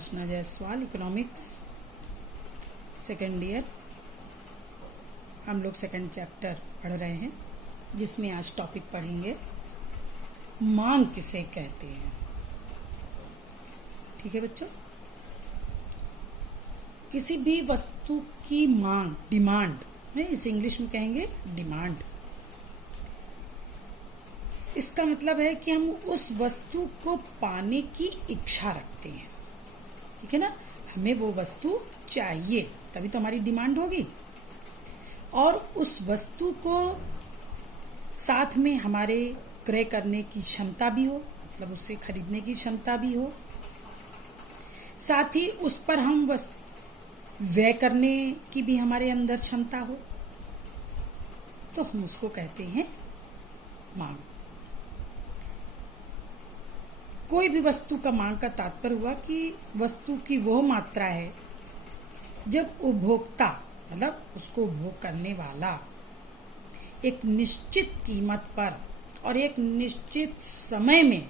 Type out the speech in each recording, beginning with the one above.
अर्चना Jaiswal, economics second year. हम लोग second chapter पढ़ रहे हैं, जिसमें आज टॉपिक पढ़ेंगे मांग किसे कहते हैं। ठीक है बच्चों, किसी भी वस्तु की मांग, डिमांड है, इसे इंग्लिश में कहेंगे डिमांड। इसका मतलब है कि हम उस वस्तु को पाने की इच्छा रखते हैं। ठीक है ना, हमें वो वस्तु चाहिए, तभी तो हमारी डिमांड होगी। और उस वस्तु को साथ में हमारे क्रय करने की क्षमता भी हो, मतलब उससे खरीदने की क्षमता भी हो, साथ ही उस पर हम व्यय करने की भी हमारे अंदर क्षमता हो, तो हम उसको कहते हैं मांग। कोई भी वस्तु का मांग का तात्पर्य हुआ कि वस्तु की वह मात्रा है जब उपभोक्ता, मतलब उसको उपभोग करने वाला, एक निश्चित कीमत पर और एक निश्चित समय में,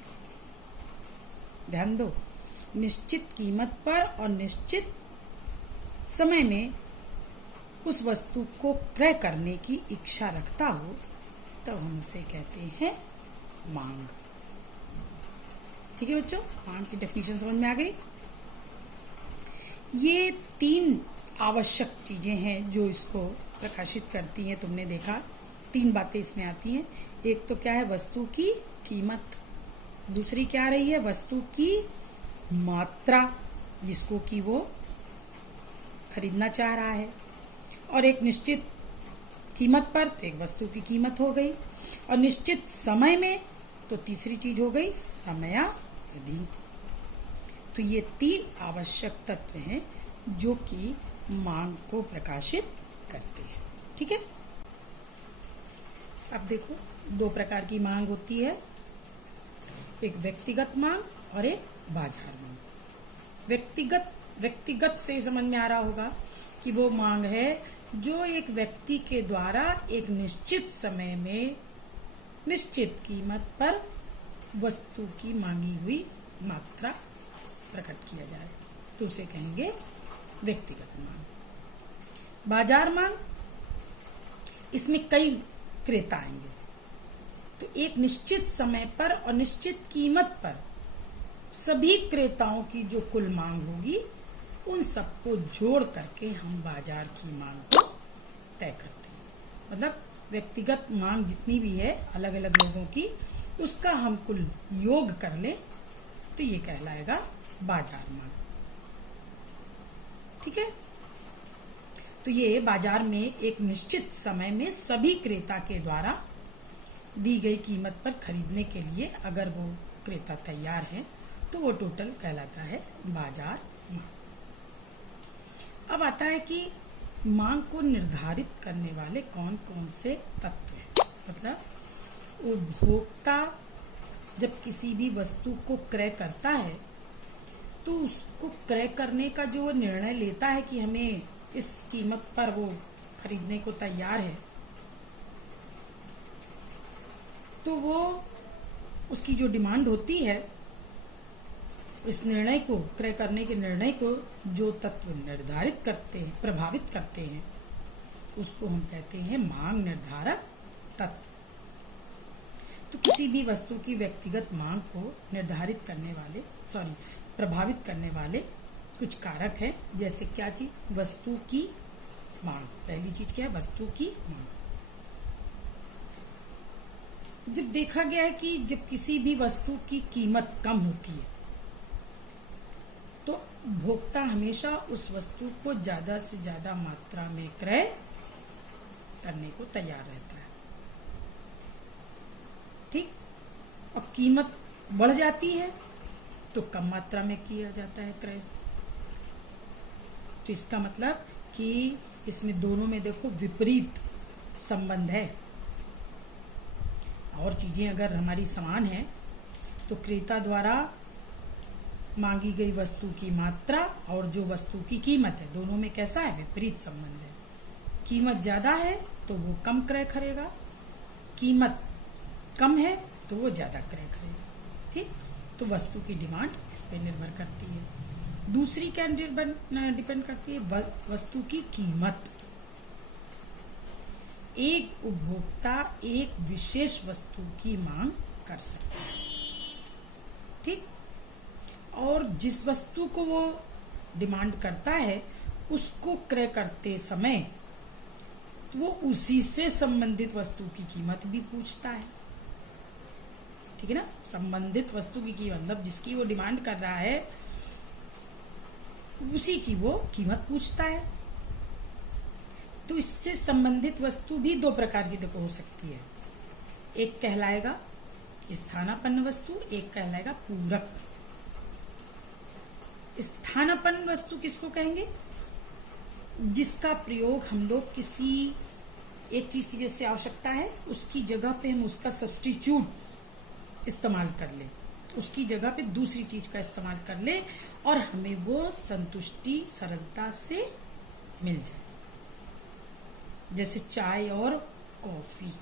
ध्यान दो, निश्चित कीमत पर और निश्चित समय में उस वस्तु को क्रय करने की इच्छा रखता हो, तब हम उसे कहते हैं मांग। ठीक है बच्चों, मांग की डेफिनेशन समझ में आ गई। ये तीन आवश्यक चीजें हैं जो इसको प्रकाशित करती हैं। तुमने देखा, तीन बातें इसमें आती हैं। एक तो क्या है, वस्तु की कीमत। दूसरी क्या रही है, वस्तु की मात्रा, जिसको कि वो खरीदना चाह रहा है। और एक निश्चित कीमत पर, तो एक वस्तु की कीमत हो गई। और निश्चित समय में तो तीसरी चीज हो गई समयावधि। तो ये तीन आवश्यक तत्व हैं जो कि मांग को प्रकाशित करते हैं। ठीक है, अब देखो, दो प्रकार की मांग होती है, एक व्यक्तिगत मांग और एक बाजार मांग। व्यक्तिगत से समझ में आ रहा होगा कि वो मांग है जो एक व्यक्ति के द्वारा एक निश्चित समय में निश्चित कीमत पर वस्तु की मांगी हुई मात्रा प्रकट किया जाए, तो उसे कहेंगे व्यक्तिगत मांग। बाजार मांग, इसमें कई क्रेता आएंगे, तो एक निश्चित समय पर और निश्चित कीमत पर सभी क्रेताओं की जो कुल मांग होगी, उन सबको जोड़ करके हम बाजार की मांग को तय करते हैं। मतलब व्यक्तिगत मांग जितनी भी है अलग अलग लोगों की, उसका हम कुल योग कर लें तो ये कहलाएगा बाजार मांग। ठीक है, तो ये बाजार में एक निश्चित समय में सभी क्रेता के द्वारा दी गई कीमत पर खरीदने के लिए अगर वो क्रेता तैयार है, तो वो टोटल कहलाता है बाजार मांग। अब आता है कि मांग को निर्धारित करने वाले कौन कौन से तत्व हैं। मतलब उपभोक्ता जब किसी भी वस्तु को क्रय करता है, तो उसको क्रय करने का जो वो निर्णय लेता है कि हमें इस कीमत पर वो खरीदने को तैयार है, तो वो उसकी जो डिमांड होती है, इस निर्णय को, क्रय करने के निर्णय को जो तत्व निर्धारित करते हैं, प्रभावित करते हैं, उसको हम कहते हैं मांग निर्धारक तत्व। तो किसी भी वस्तु की व्यक्तिगत मांग को निर्धारित करने वाले, प्रभावित करने वाले कुछ कारक हैं। जैसे क्या चीज, वस्तु की मांग। पहली चीज क्या है, वस्तु की मांग। जब देखा गया है कि जब किसी भी वस्तु की कीमत कम होती है, तो उपभोक्ता हमेशा उस वस्तु को ज्यादा से ज्यादा मात्रा में क्रय करने को तैयार रहता है। ठीक, और कीमत बढ़ जाती है तो कम मात्रा में किया जाता है क्रय। तो इसका मतलब कि इसमें दोनों में देखो विपरीत संबंध है। और चीजें अगर हमारी समान है, तो क्रेता द्वारा मांगी गई वस्तु की मात्रा और जो वस्तु की कीमत है, दोनों में कैसा है, विपरीत संबंध है। कीमत ज्यादा है तो वो कम क्रय करेगा, कीमत कम है तो वो ज्यादा क्रय करेगा। ठीक, तो वस्तु की डिमांड इस पे निर्भर करती है। दूसरी क्या डिपेंड करती है? वस्तु की कीमत। एक उपभोक्ता एक विशेष वस्तु की मांग कर सकता है, ठीक। और जिस वस्तु को वो डिमांड करता है उसको क्रय करते समय वो उसी से संबंधित वस्तु की कीमत भी पूछता है, ठीक है ना। संबंधित वस्तु की कीमत मतलब जिसकी वो डिमांड कर रहा है उसी की वो कीमत पूछता है। तो इससे संबंधित वस्तु भी दो प्रकार की देखो हो सकती है। एक कहलाएगा स्थानापन्न वस्तु, एक कहलाएगा पूरक वस्तु। स्थानापन्न वस्तु किसको कहेंगे? जिसका प्रयोग हम लोग किसी एक चीज की जैसे आवश्यकता है उसकी जगह पे हम उसका सब्स्टिट्यूट इस्तेमाल कर ले, उसकी जगह पे दूसरी चीज का इस्तेमाल कर ले और हमें वो संतुष्टि सरलता से मिल जाए। जैसे चाय और कॉफी,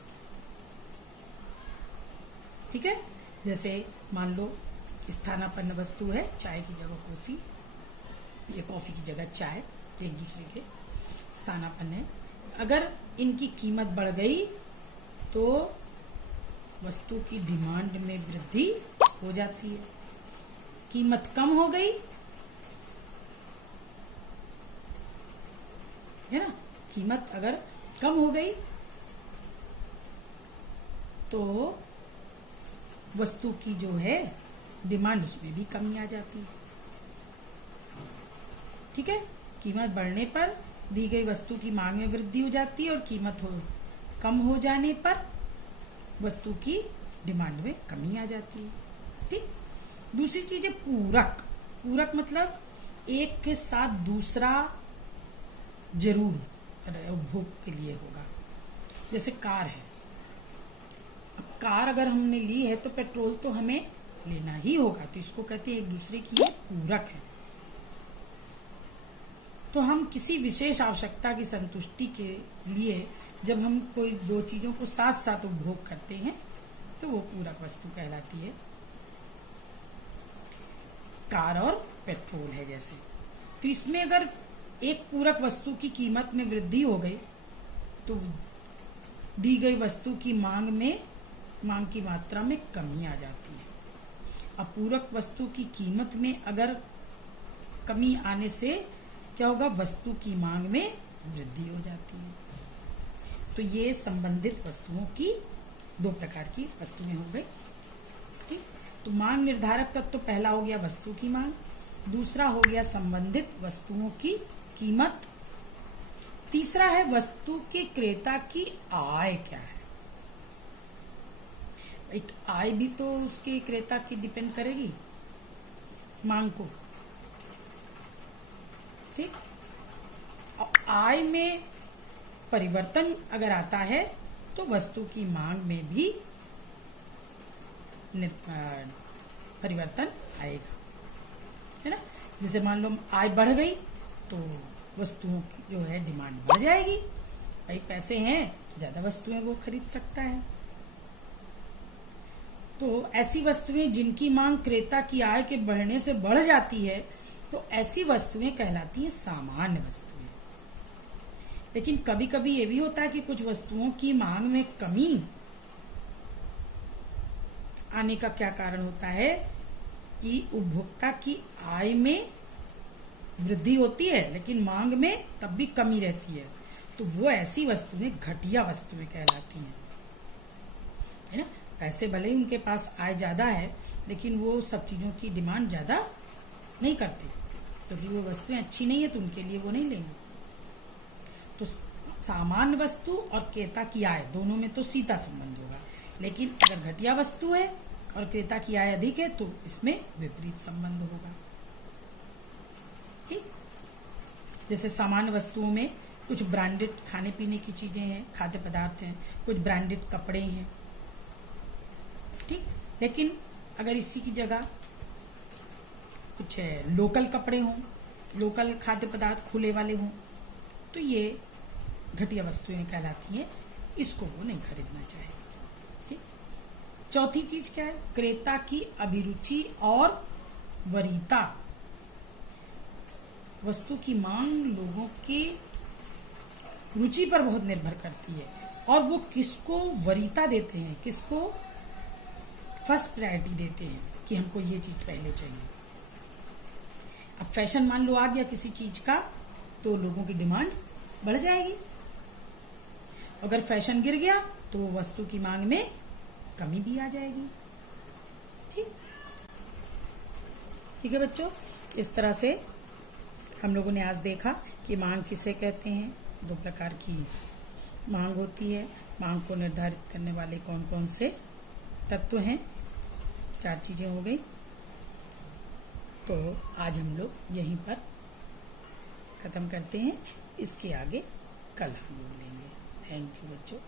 ठीक है। जैसे मान लो स्थानापन्न वस्तु है, चाय की जगह कॉफी या कॉफी की जगह चाय, एक दूसरे के स्थानापन्न है। अगर इनकी कीमत बढ़ गई तो वस्तु की डिमांड में वृद्धि हो जाती है। कीमत कम हो गई है ना, कीमत अगर कम हो गई तो वस्तु की जो है डिमांड उसमें भी कमी आ जाती है, ठीक है। कीमत बढ़ने पर दी गई वस्तु की मांग में वृद्धि हो जाती है और कीमत कम हो जाने पर वस्तु की डिमांड में कमी आ जाती है, ठीक। दूसरी चीज है पूरक। पूरक मतलब एक के साथ दूसरा जरूर उपभोग के लिए होगा। जैसे कार है, अब कार अगर हमने ली है तो पेट्रोल तो हमें लेना ही होगा, तो इसको कहते हैं एक दूसरे की ये पूरक है। तो हम किसी विशेष आवश्यकता की संतुष्टि के लिए जब हम कोई दो चीजों को साथ साथ उपभोग करते हैं तो वो पूरक वस्तु कहलाती है। कार और पेट्रोल है जैसे, तो इसमें अगर एक पूरक वस्तु की कीमत में वृद्धि हो गई तो दी गई वस्तु की मांग की मात्रा में कमी आ जाती है। अब पूरक वस्तु की कीमत में अगर कमी आने से क्या होगा? वस्तु की मांग में वृद्धि हो जाती है। तो ये संबंधित वस्तुओं की दो प्रकार की वस्तुएं हो गई, ठीक। तो मांग निर्धारक तत्व तो पहला हो गया वस्तु की मांग, दूसरा हो गया संबंधित वस्तुओं की कीमत, तीसरा है वस्तु के क्रेता की आय क्या है। एक आय भी तो उसके क्रेता की डिपेंड करेगी मांग को, ठीक। अब आय में परिवर्तन अगर आता है तो वस्तु की मांग में भी परिवर्तन आएगा, है ना। जैसे मान लो आय बढ़ गई तो वस्तुओं की जो है डिमांड बढ़ जाएगी, भाई पैसे हैं ज्यादा वस्तुएं वो खरीद सकता है। तो ऐसी वस्तुएं जिनकी मांग क्रेता की आय के बढ़ने से बढ़ जाती है तो ऐसी वस्तुएं कहलाती हैं सामान्य वस्तुएं। लेकिन कभी कभी ये भी होता है कि कुछ वस्तुओं की मांग में कमी आने का क्या कारण होता है कि उपभोक्ता की आय में वृद्धि होती है लेकिन मांग में तब भी कमी रहती है, तो वो ऐसी वस्तुएं घटिया वस्तुएं कहलाती हैं, है ना। पैसे भले ही उनके पास आय ज्यादा है लेकिन वो सब चीजों की डिमांड ज्यादा नहीं करते, क्योंकि वो वस्तुएं अच्छी नहीं है तो उनके लिए वो नहीं लेंगे। तो सामान्य वस्तु और क्रेता की आय दोनों में तो सीधा संबंध होगा, लेकिन अगर घटिया वस्तु है और क्रेता की आय अधिक है तो इसमें विपरीत संबंध होगा, ठीक। जैसे सामान्य वस्तुओं में कुछ ब्रांडेड खाने पीने की चीजें हैं, खाद्य पदार्थ हैं, कुछ ब्रांडेड कपड़े हैं, ठीक। लेकिन अगर इसी की जगह कुछ लोकल कपड़े हों, लोकल खाद्य पदार्थ खुले वाले हों तो ये घटिया वस्तुएं कहलाती हैं, इसको वो नहीं खरीदना चाहिए, ठीक। चौथी चीज क्या है? क्रेता की अभिरुचि और वरीयता। वस्तु की मांग लोगों की रुचि पर बहुत निर्भर करती है और वो किसको वरीयता देते हैं, किसको फर्स्ट प्रायोरिटी देते हैं कि हमको ये चीज पहले चाहिए। अब फैशन मान लो आ गया किसी चीज का, तो लोगों की डिमांड बढ़ जाएगी। अगर फैशन गिर गया तो वो वस्तु की मांग में कमी भी आ जाएगी। ठीक है बच्चों, इस तरह से हम लोगों ने आज देखा कि मांग किसे कहते हैं। दो प्रकार की मांग होती है। मांग को निर्धारित करने वाले कौन कौन से तत्व हैं, 4 चीजें हो गई। तो आज हम लोग यहीं पर खत्म करते हैं, इसके आगे कल हम लोग लेंगे। थैंक यू बच्चों।